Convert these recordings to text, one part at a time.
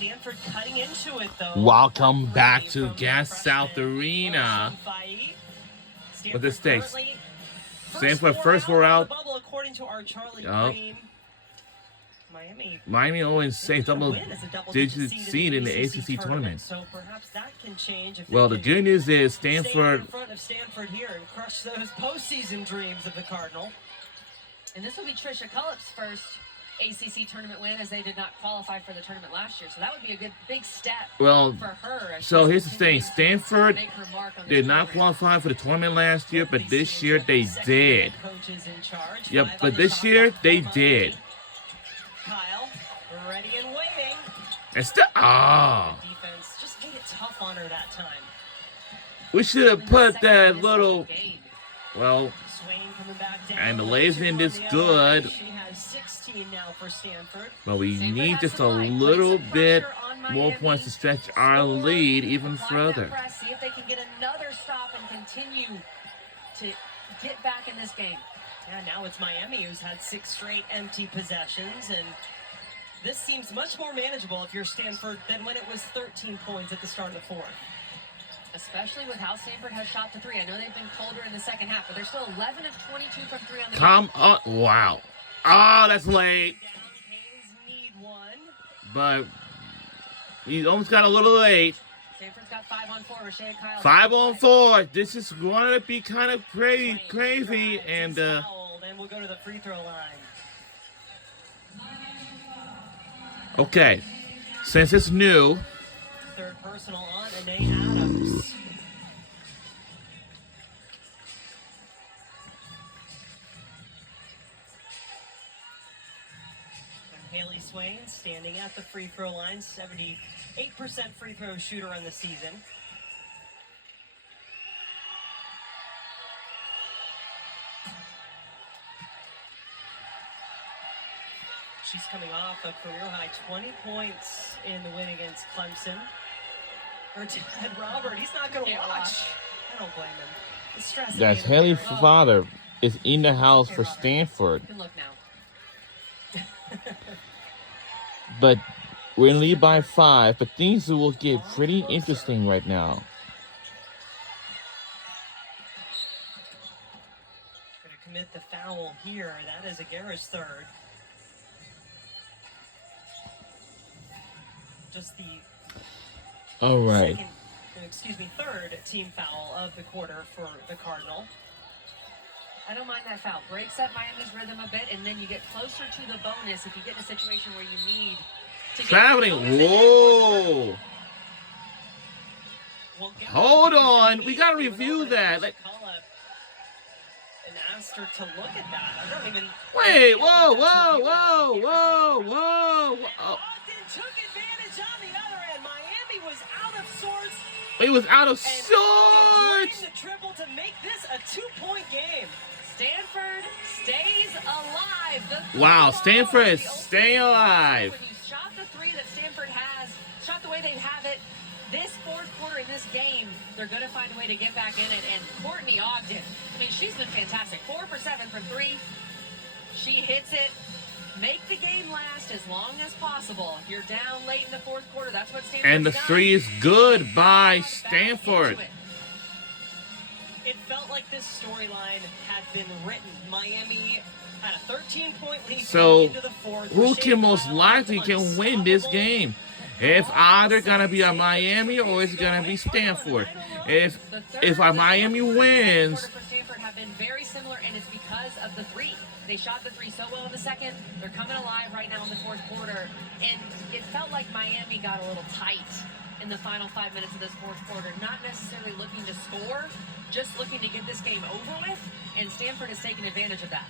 Stanford cutting into it, though. Welcome back to Gas South Arena. With the stakes. Stanford first four out. Bubble, according to our Charlie Green. Miami always say double-digit seed in the ACC tournament. So perhaps that can change. Well, the good news is Stanford. In front of Stanford here and crush those postseason dreams of the Cardinal. And this will be Trisha Cullip's first ACC tournament win, as they did not qualify for the tournament last year. So that would be a good big step for her. So here's the thing. Stanford did not qualify for the tournament last year, but this year they did. Yep, but this year they did. Kyle, ready and waiting. It's the defense just made it tough on her that time. We should have put that little, well, and the Lazen is good. She has 16 now for Stanford. But we need just a little bit more points to stretch our lead even further. See if they can get another stop and continue to get back in this game. Yeah, now it's Miami who's had 6 straight empty possessions, and this seems much more manageable if you're Stanford than when it was 13 points at the start of the fourth. Especially with how Stanford has shot the 3. I know they've been colder in the second half, but they're still 11 of 22 from 3 on the Come on. Wow. Oh, that's late. Need one. But he almost got a little late. Stanford's got 5 on 4. Rashay and Kyle. 5 on 4. This is going to be kind of crazy. And we'll go to the free throw line. Okay. Since it's new. Third personal on Anae Adams. And Haley Swain standing at the free throw line, 78% free throw shooter on the season. She's coming off a career-high 20 points in the win against Clemson. Her dad, Robert, he's not going to watch. I don't blame him. It's stressing. That's Haley's father is in the house for Stanford. You can look now. But we're in the lead by 5, but things will get pretty interesting right now. Going to commit the foul here. That is Aguirre's third. Just the third team foul of the quarter for the Cardinal. I don't mind that foul. Breaks up Miami's rhythm a bit, and then you get closer to the bonus if you get in a situation where you need to traveling. Whoa! Hold on. We got to review that. And asked her to look at that. I don't even... Wait, whoa. Took advantage on the other end. Miami was out of sorts. He was out of sorts. The triple to make this a 2-point game. Stanford stays alive. Wow, Stanford is staying alive. When you shot the 3 that Stanford has, shot the way they have it, this fourth quarter in this game, they're going to find a way to get back in it. And Courtney Ogden, I mean, she's been fantastic. 4 for 7 from 3. She hits it. Make the game last as long as possible. If you're down late in the fourth quarter, that's what Stanford. And the 3 is good by Stanford. It felt like this storyline had been written. Miami had a 13-point lead. So into the fourth. who can most likely can win this game? If either gonna be a Miami or it's gonna be Stanford. If Miami wins, Stanford have been very similar, and it's because of the 3. They shot the 3 so well in the second. They're coming alive right now in the fourth quarter. And it felt like Miami got a little tight in the final 5 minutes of this fourth quarter. Not necessarily looking to score, just looking to get this game over with. And Stanford has taken advantage of that.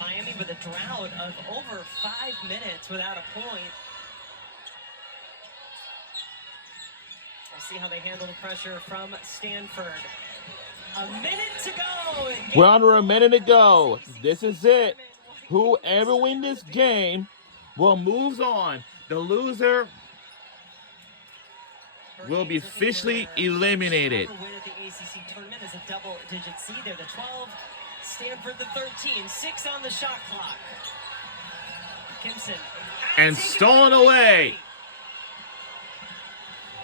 Miami with a drought of over 5 minutes without a point. We'll see how they handle the pressure from Stanford. A minute to go. We're under a minute to go. This is it. Whoever wins this game will move on. The loser will be officially eliminated. Win at the ACC tournament is a double-digit seed. They're the 12. Stanford the 13. 6 on the shot clock. Kimson. And stolen away.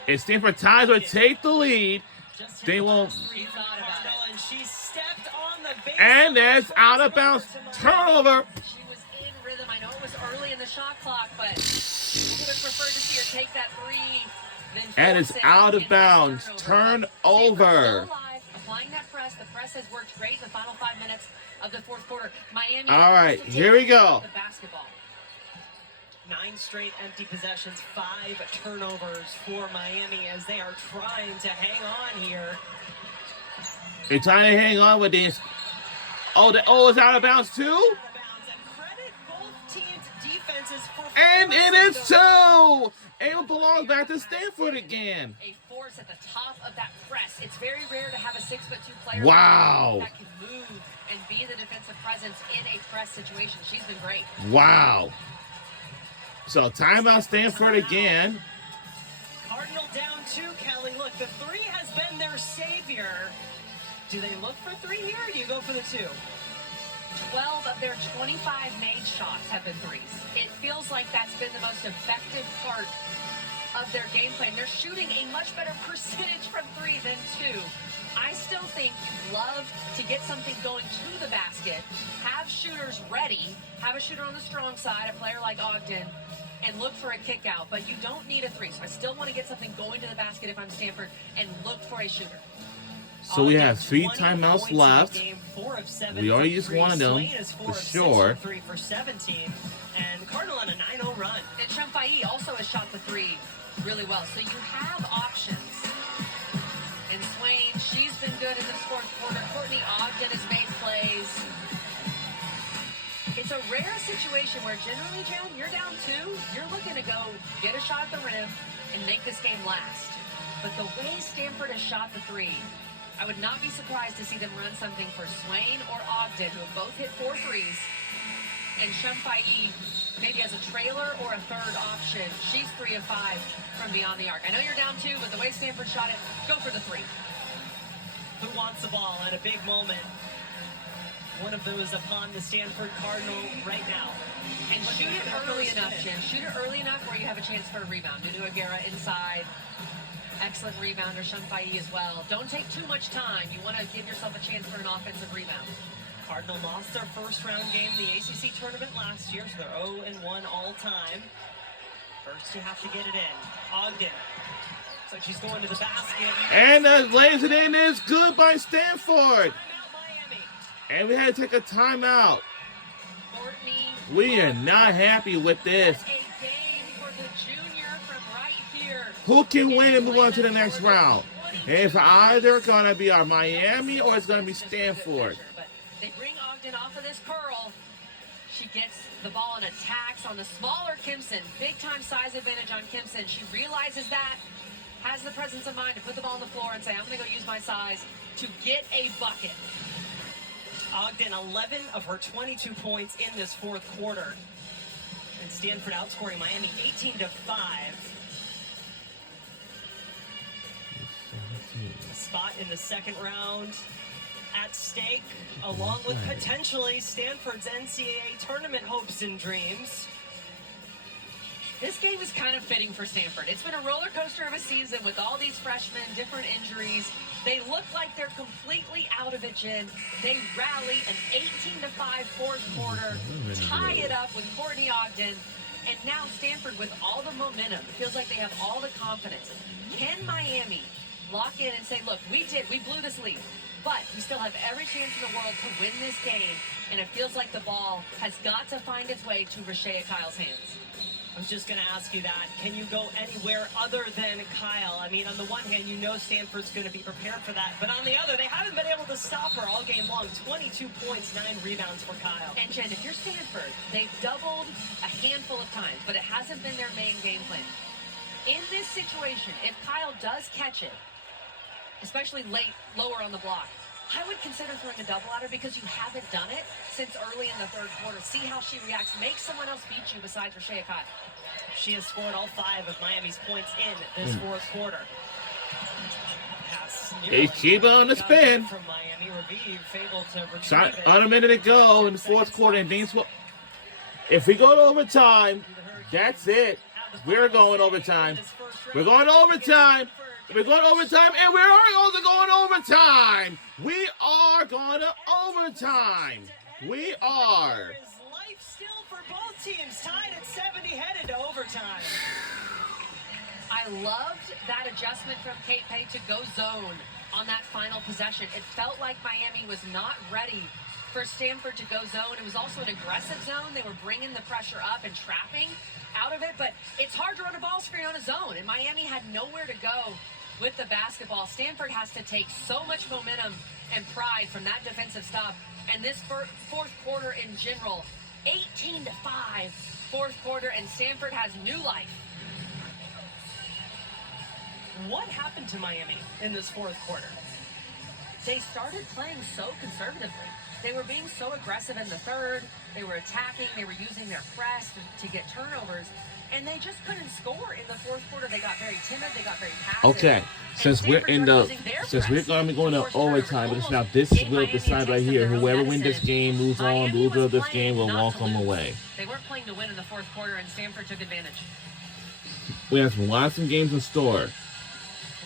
If Stanford ties or take the lead, Just hit they the will. last three from Cardinal, and she stepped on the base. And that's out of bounds. Turnover. She was in rhythm. I know it was early in the shot clock, but we would have preferred to see her take that three. And it's out of bounds. Turnover. Still alive, applying that press. The press has worked great in the final 5 minutes of the fourth quarter. Miami. All right, still here we taking go. The basketball. 9 straight empty possessions, 5 turnovers for Miami as they are trying to hang on here. They're trying to hang on with this. Oh, it's out of bounds too? Out of bounds, and credit both teams' defenses for And it forcing is those- two. It belongs back to Stanford again. A force at the top of that press. It's very rare to have a 6'2" player Wow. that can move and be the defensive presence in a press situation. She's been great. Wow. So timeout Stanford again. Cardinal down 2, Kelly. Look, the 3 has been their savior. Do they look for 3 here, or do you go for the 2? 12 of their 25 made shots have been threes. It feels like that's been the most effective part of their game plan. They're shooting a much better percentage from 3 than 2. I still think you love to get something going to the basket, have shooters ready, have a shooter on the strong side, a player like Ogden, and look for a kick out. But you don't need a 3. So I still want to get something going to the basket if I'm Stanford and look for a shooter. So we have Ogden, 3 20 timeouts points in the left. game, 4 of 7 We already from used 3. one of them, Swain is 4 for of 6 sure. from 3 for 17. And Cardinal on a 9-0 run. And Shumpai also has shot the 3 really well. So you have options. And Swain, she's been good in this fourth quarter. Courtney Ogden has made plays. It's a rare situation where generally, Jen, you're down 2. You're looking to go get a shot at the rim and make this game last. But the way Stanford has shot the 3, I would not be surprised to see them run something for Swain or Ogden, who have both hit 4 threes. And Shumpai maybe as a trailer or a third option. She's 3 of 5 from beyond the arc. I know you're down 2, but the way Stanford shot it, go for the 3. Who wants the ball at a big moment? One of those upon the Stanford Cardinal right now. And shoot it early enough, Jen. Shoot it early enough where you have a chance for a rebound. Nunu Aguera inside. Excellent rebounder, Shumpai as well. Don't take too much time. You want to give yourself a chance for an offensive rebound. Cardinal lost their first round game in the ACC tournament last year, so they're 0-1 all time. First, you have to get it in. Ogden. Looks like she's going to the basket. And lays it in. It's good by Stanford. Timeout, Miami. And we had to take a timeout. Courtney. We are not happy with this. What a game for the junior from right here. Who can win and move on to the next round? It's either going to be our Miami or it's going to be Stanford. But they bring Ogden off of this curl. She gets the ball and attacks on the smaller Kimson. Big time size advantage on Kimson. She realizes that, has the presence of mind to put the ball on the floor and say, I'm going to go use my size to get a bucket. Ogden, 11 of her 22 points in this fourth quarter. And Stanford outscoring Miami 18-5. A spot in the second round at stake, along with potentially Stanford's NCAA tournament hopes and dreams. This game is kind of fitting for Stanford. It's been a roller coaster of a season with all these freshmen, different injuries. They look like they're completely out of it, Jen. They rally an 18-5 fourth quarter, tie it up with Courtney Ogden, and now Stanford with all the momentum. It feels like they have all the confidence. Can Miami lock in and say, look, we blew this lead, but we still have every chance in the world to win this game, and it feels like the ball has got to find its way to Rashea Kyle's hands. I was just going to ask you that. Can you go anywhere other than Kyle? I mean, on the one hand, you know Stanford's going to be prepared for that. But on the other, they haven't been able to stop her all game long. 22 points, 9 rebounds for Kyle. And Jen, if you're Stanford, they've doubled a handful of times, but it hasn't been their main game plan. In this situation, if Kyle does catch it, especially late, lower on the block, I would consider throwing a double at her because you haven't done it since early in the third quarter. See how she reacts. Make someone else beat you besides Rashea Kyle. She has scored all 5 of Miami's points in this fourth quarter. Pass They keep on the spin. from Miami. Revive able to retrieve Shot it. on a minute to go in the fourth quarter, and things will. If we go to overtime, that's it. We're going overtime. We're going overtime. We're going overtime, and we are also going overtime. We are going to overtime. We are. There is life still for both teams, tied at 70, headed to overtime. I loved that adjustment from Kate Pay to go zone on that final possession. It felt like Miami was not ready for Stanford to go zone. It was also an aggressive zone. They were bringing the pressure up and trapping out of it, but it's hard to run a ball screen on a zone, and Miami had nowhere to go with the basketball. Stanford has to take so much momentum and pride from that defensive stop, and this fourth quarter in general, 18-5 fourth quarter, and Stanford has new life. What happened to Miami in this fourth quarter? They started playing so conservatively. They were being so aggressive in the third. They were attacking. They were using their press to get turnovers. And they just couldn't score in the fourth quarter. They got very timid. They got very passive. Okay, since we're going to be going to overtime, because now this will decide right here. Whoever wins this game, moves on, loser of this game will walk home away. They weren't playing to win in the fourth quarter, and Stanford took advantage. We have lots of games in store.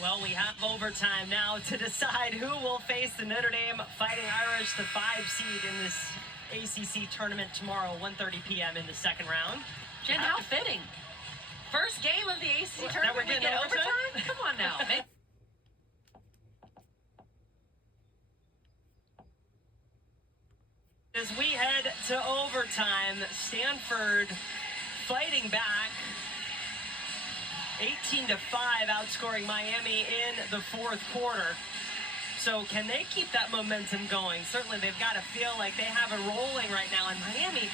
Well, we have overtime now to decide who will face the Notre Dame Fighting Irish, the 5 seed in this ACC tournament tomorrow, 1:30 p.m. in the second round. Jen, how fitting. First game of the ACC tournament, we're getting we get overtime? overtime? Come on now. As we head to overtime, Stanford fighting back. 18-5, outscoring Miami in the fourth quarter. So can they keep that momentum going? Certainly they've got to feel like they have it rolling right now. And Miami,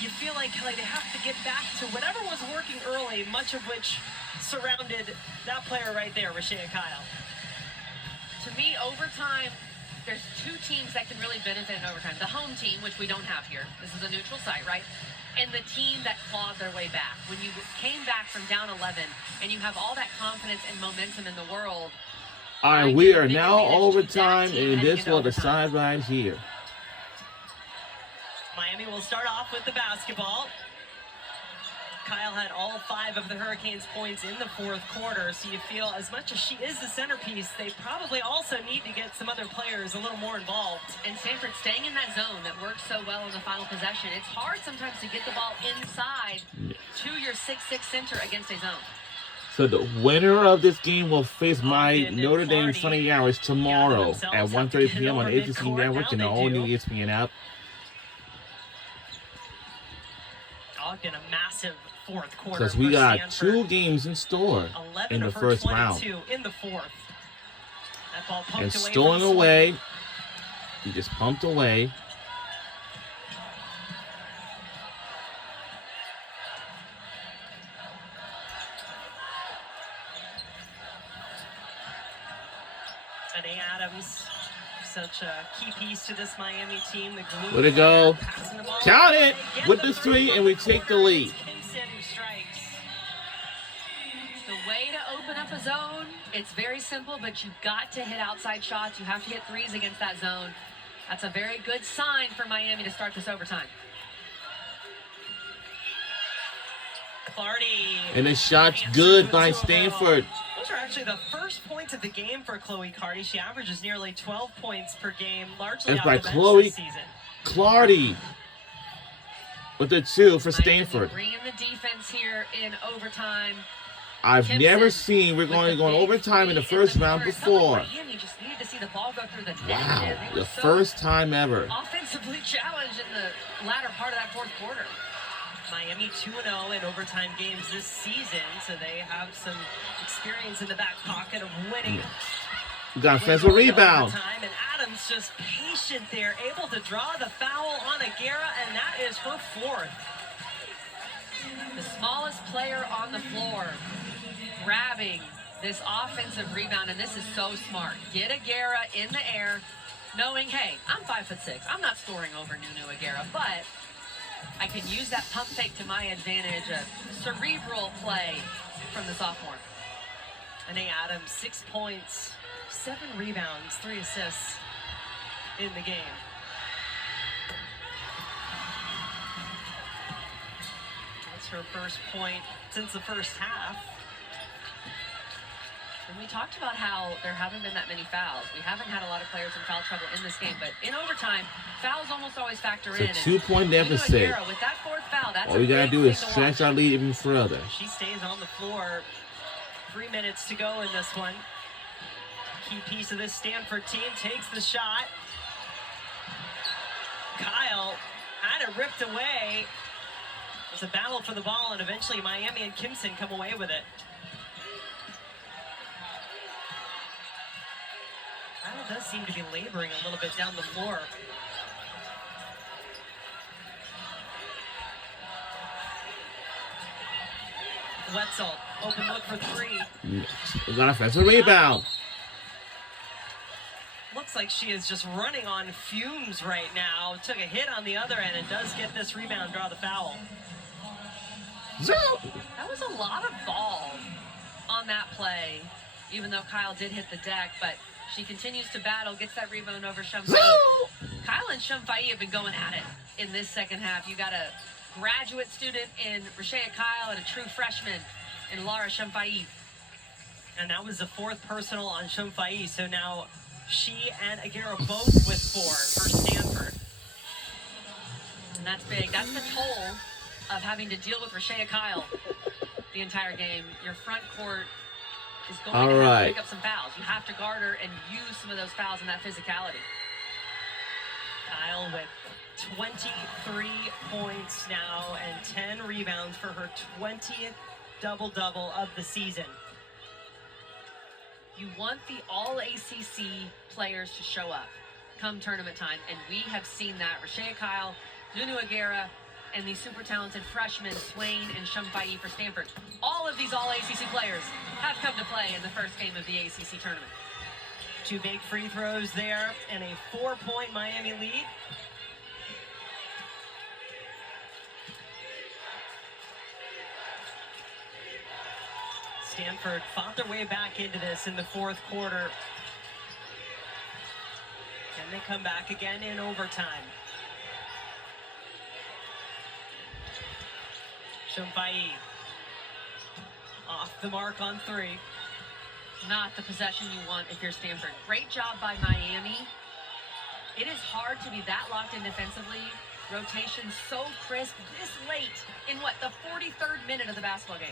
you feel like they have to get back to whatever was working early, much of which surrounded that player right there, Rashea Kyle. To me, overtime, there's two teams that can really benefit in overtime. The home team, which we don't have here. This is a neutral site, right? And the team that clawed their way back. When you came back from down 11 and you have all that confidence and momentum in the world. All right, we are now overtime, and this will decide right here. Miami will start off with the basketball. Kyle had all 5 of the Hurricanes' points in the fourth quarter, so you feel as much as she is the centerpiece, they probably also need to get some other players a little more involved. And Stanford staying in that zone that works so well in the final possession. It's hard sometimes to get the ball inside to your 6'6" center against a zone. So the winner of this game will face my Notre Dame Fighting Irish tomorrow at 1:30 p.m. on ACC Network and the all-new ESPN app. Ogden, a massive fourth quarter. Because we got Stanford. 2 games in store in the first round. In the fourth. That ball pumped And away stolen from away. He just pumped away. Anae Adams, such a key piece to this Miami team. The glue. Way to go. Passing the ball Count away. it Get with the the 3, and we take the lead. Kingston who strikes. The way to open up a zone, it's very simple, but you've got to hit outside shots. You have to hit threes against that zone. That's a very good sign for Miami to start this overtime. Clardy. And the shot's good by Stanford. Those are actually the first points of the game for Chloe Clardy. She averages nearly 12 points per game, largely That's off by the bench Chloe this season. Clardy with the 2 for Stanford. Bringing the defense here in overtime. I've Gibson never seen we're going to go overtime in the first round before. Miami just needed to see the ball go through the net. Wow, They were the so first time ever. offensively challenged in the latter part of that fourth quarter. Miami 2-0 in overtime games this season, so they have some experience in the back pocket of winning. We got offensive rebound. Overtime, and Adams just patient there, able to draw the foul on Aguera, and that is her 4th. The smallest player on the floor grabbing this offensive rebound, and this is so smart. Get Aguera in the air, knowing, hey, I'm 5'6". I'm not scoring over Nunu Aguera, but I can use that pump fake to my advantage. A cerebral play from the sophomore. Anae Adams, 6 points, 7 rebounds, 3 assists in the game. her first point since the first half. And we talked about how there haven't been that many fouls. We haven't had a lot of players in foul trouble in this game, but in overtime, fouls almost always factor in. It's a 2-point Nunu deficit. Aguirre, with that fourth foul, that's All we gotta big do thing is to stretch watch. our lead even further. She stays on the floor. 3 minutes to go in this one. Key piece of this Stanford team takes the shot. Kyle had it ripped away. It's a battle for the ball, and eventually Miami and Kimson come away with it. Kyle does seem to be laboring a little bit down the floor. Wetzel, open look for three. We got a offensive rebound. Looks like she is just running on fumes right now. Took a hit on the other end and does get this rebound, draw the foul. That was a lot of ball on that play, even though Kyle did hit the deck, but she continues to battle, gets that rebound over Shumfai. Kyle and Shumfai have been going at it in this second half. You got a graduate student in Rashea Kyle and a true freshman in Laura Shumfai. And that was the fourth personal on Shumfai, so now she and Aguirre both with 4 for Stanford. And that's big. That's the toll of having to deal with Rashea Kyle the entire game. Your front court is going to have to pick up some fouls. You have to guard her and use some of those fouls and that physicality. Kyle with 23 points now and 10 rebounds for her 20th double-double of the season. You want the all-ACC players to show up come tournament time, and we have seen that. Rashea Kyle, Nunu Aguirre, and the super talented freshmen Swain and Shumfai for Stanford. All of these all-ACC players have come to play in the first game of the ACC tournament. 2 big free throws there and a 4-point Miami lead. Stanford fought their way back into this in the fourth quarter. Can they come back again in overtime? Shumfai off the mark on 3. Not the possession you want if you're Stanford. Great job by Miami. It is hard to be that locked in defensively. Rotation so crisp this late in what, the 43rd minute of the basketball game.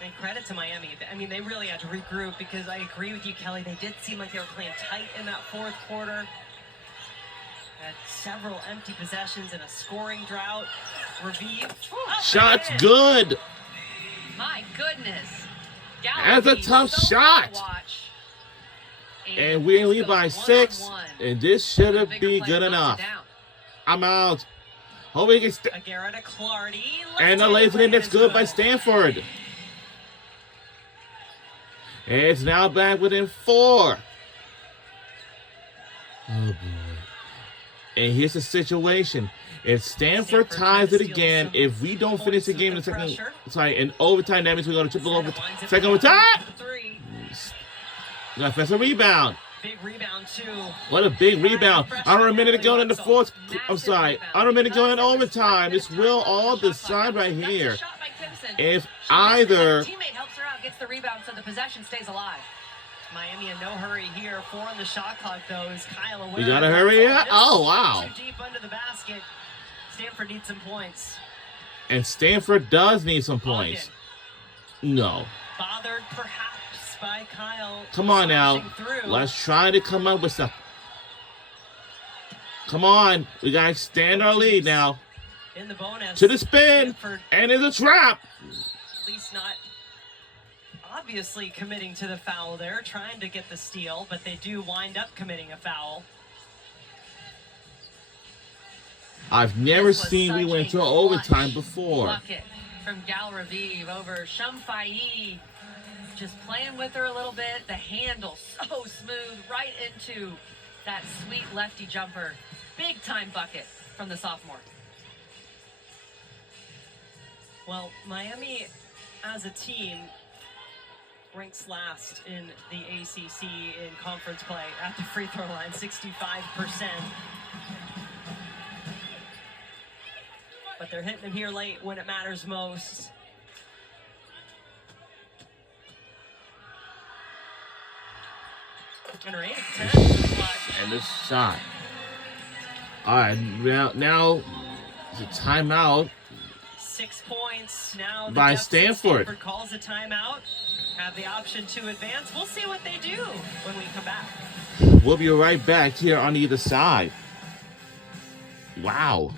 And credit to Miami. I mean, they really had to regroup because I agree with you, Kelly. They did seem like they were playing tight in that fourth quarter. Had several empty possessions and a scoring drought. Raviv. Shot's good. My goodness. That's a tough shot. And we lead by 6, and this shouldn't be good enough. I'm out. Hope we can Aguirre to Clardy. and the lazy that's good by Stanford. It's now back within 4. Oh boy. And here's the situation. If Stanford ties it again, if we don't finish the game in the second, in overtime, that means we go to triple overtime. Second overtime! Offensive rebound. Big rebound, too. What a big rebound. Under a minute to go in the fourth. Under a minute to go in overtime. This will all decide right here. If either. Teammate helps her out, gets the rebound, so the possession stays alive. Miami in no hurry here. 4 on the shot clock, though, is Kyle aware. We gotta hurry up. Oh, wow. Too deep under the basket. Stanford needs some points. And Stanford does need some points. No. Bothered, perhaps, by Kyle. Come on now. Let's try to come up with stuff. Come on. We gotta extend our lead now. In the bonus. To the spin. Stanford, And it's a trap. at least not obviously committing to the foul there, trying to get the steal, but they do wind up committing a foul. I've never seen we went to overtime before. Bucket from Gal Raviv over Shumfai. Just playing with her a little bit. The handle so smooth right into that sweet lefty jumper. Big time bucket from the sophomore. Well, Miami as a team ranks last in the ACC in conference play at the free throw line, 65%. but they're hitting them here late when it matters most. And her 8 of 10 is clutch. And this shot. All right, now it's a timeout 6 points now. by Ducks at Stanford. Stanford calls a timeout. Have the option to advance. We'll see what they do when we come back. We'll be right back here on either side. Wow.